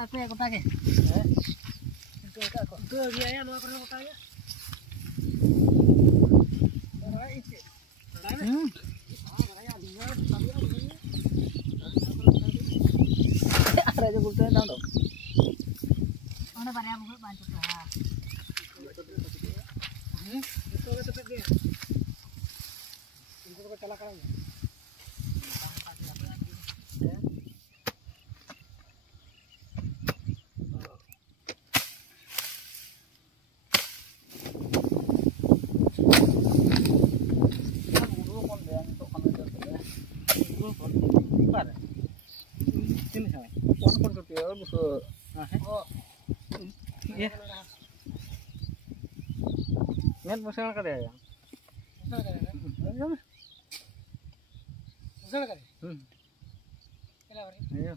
Aku ya kota ke? Itu aku. Itu dia ya mau pernah kota ya? Orang itu. Ada aja bukan tahu dong. Mana pada yang bukan bantu lah. Itu orang cepat dia. Itu kita calakan. Net masalah kada ya? Masalah kada. Masalah kada. Kela bari. Ayo.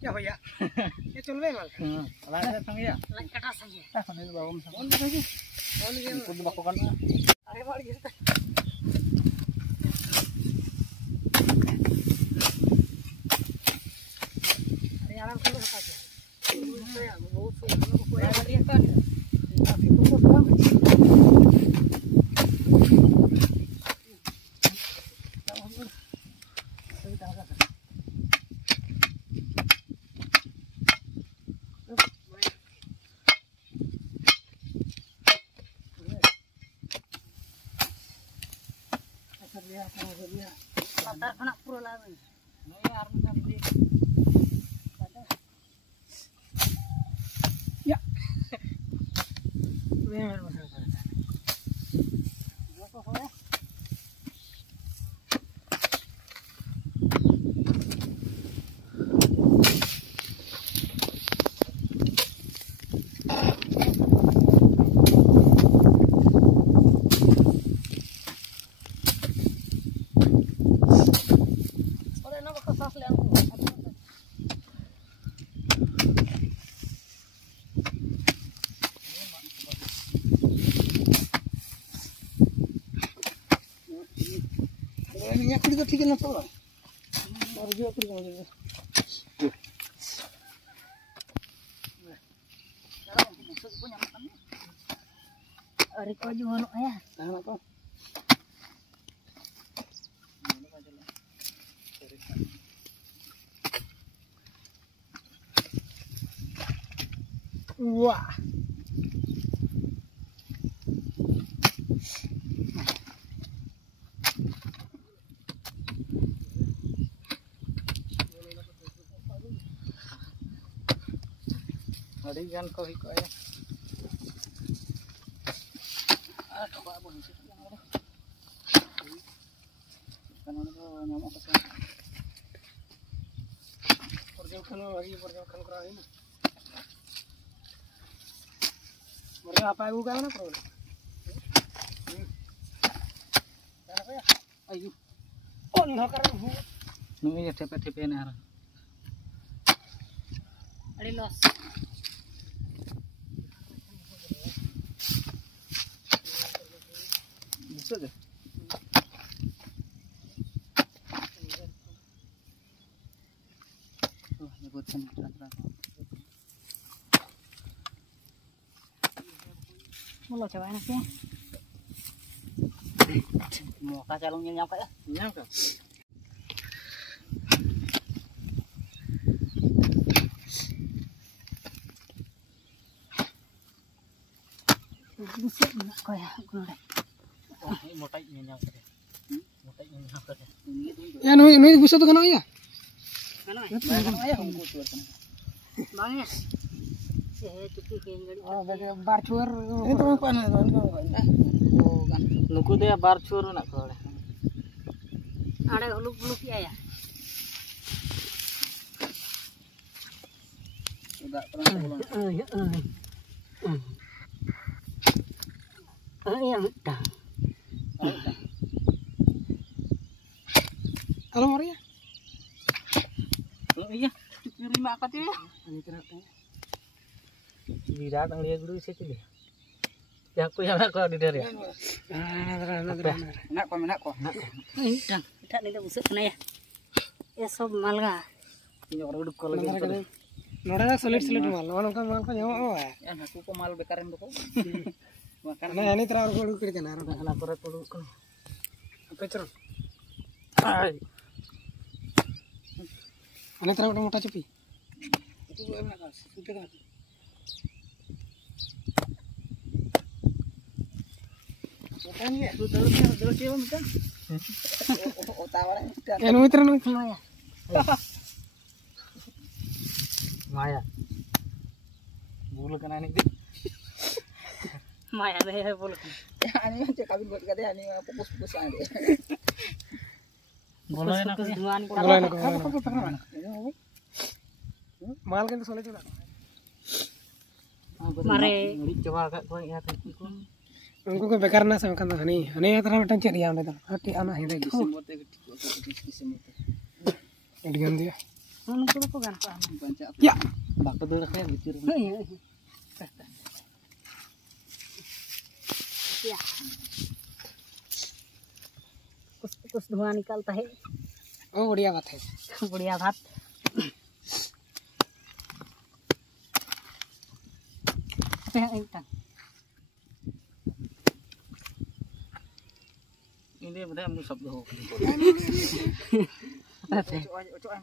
Ya hoya. Ya चलबे mal. Ala sang ya. Lai kata sang ya. Ah ini bawa sang. On lagi. On lagi. Kudu bakokan. Are bari gitu. Are alam kudu apa? Saya mau suruh aku ya bari kan. Latar kena pura lagi. Ya. Ini aku juga bikin apa lah? Baru juga aku bikin aja. Sekarang busuk punya makan. Ari ko juga ono ya. Tahan apa? Wah. Ada ikan kau ikut ya. Coba abang sih yang ada. Kan ada nama apa sih? Perjauhan lagi perjauhan kerah ini. Mereka apa ibu kan apa? Apa ya? Ayo. Oh nak kerah bu. Nunggu ya TP ni arah. Ada los. Bisa deh. Oh, nyebut sama. Mau coba enaknya. Mau kacalung nyam kayak? Nyam kan? Busuk nak kayak gulai. Oh, ini motai nyam kayak. Motai nyam kayak. Ya, nu busuk tu kan ya? Kan ya? Ayah, bangis. Bar छुर itu apa nih nuku dia bar छुर nak kau ada huluk ya ya sudah pernah ya udah halo Maria iya lima akad ya ini ternyata Virat ang lihat dulu sih tuh. Ya aku yang nak kau di dari. Nak kau. Dang, tidak nih busuk kena ya. Ya sob malga. Ini orang duduk kalau gitu. Nora solid mal. Orang kan mal kan nyawa ya. Ya aku kok mal bekarin tuh. Makan. Nah ini terlalu duduk kerja nara. Anak korek duduk kan. Apa cerut? Ay. Ini terlalu motor cepi. Itu gue enak kas. Sudah kan. Tanya, terus dia macam. Yang mitra Maya. Maya. Bulu kan ini. Maya deh bulu. Ya ini macam kabin buat kata ini fokus aja. Bulu enak sih. Bulu enak. Mahal kan soalnya juga. Mare. Coba agak kau ingat itu. उनको कोई बेकार ना समझ करना नहीं हने यात्रा में टंच दिया हमने तो हटे आना है रेडी सिमोते एड गन दिया उनको तो गान का या बाक दो रखे भीतर या कुछ धुआं निकलता है ओ बढ़िया बात है बढ़िया बात एकदम ini benar mu sabdo ho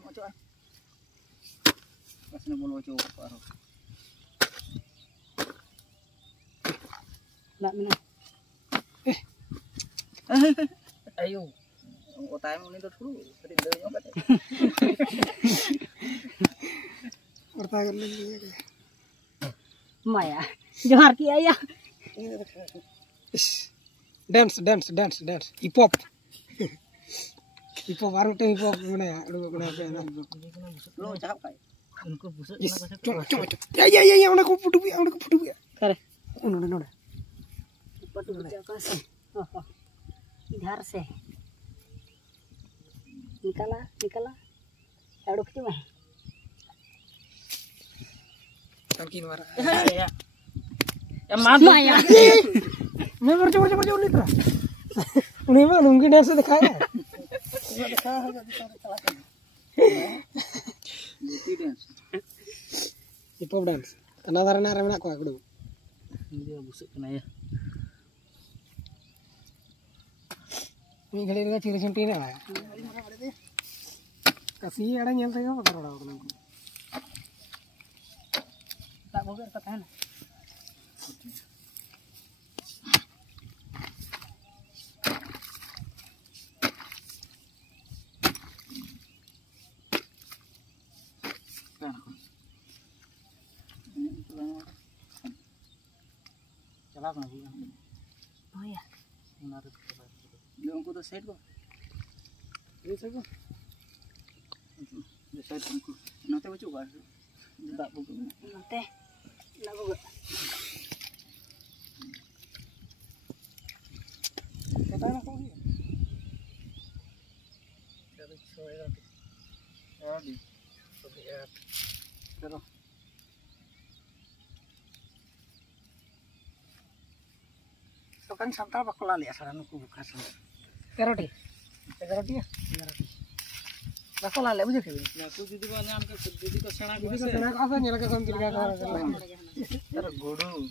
ojo masne bolo ojo paro nak mina ayo otai mu ni to dulu tadi deu obat orta karne liye Maya johar ki ayah dance hip hop baru tuh hip hop mana ya lu kenapa ya lu cakap kayak उनको busuk coba ya udah aku putu ya kare udah patu jaga se इधर से निकला aduh cuma tangkin war ya मामा ya मैं coba ulit lah unih mah nunggu dance दिखाया hip hop dance karena karena remena kok aku dia busuk kena ya ini kali ini ciri ciri lah kasih ada nyel saya apa kalau aku tak mau bertahan चला कौन भी oh ya menarik lu angku tuh side kok ini side kok ini side angku nanti baca kan tak buku nanti nak buku kata nak kau ni dari soal nanti di seperti terus kan santal bakal lali asalan aku buka sama teroti ya bakal lali bujuk ya aku jadi mana am ke jadi ko sena ko nyala ke samtil ka ter godu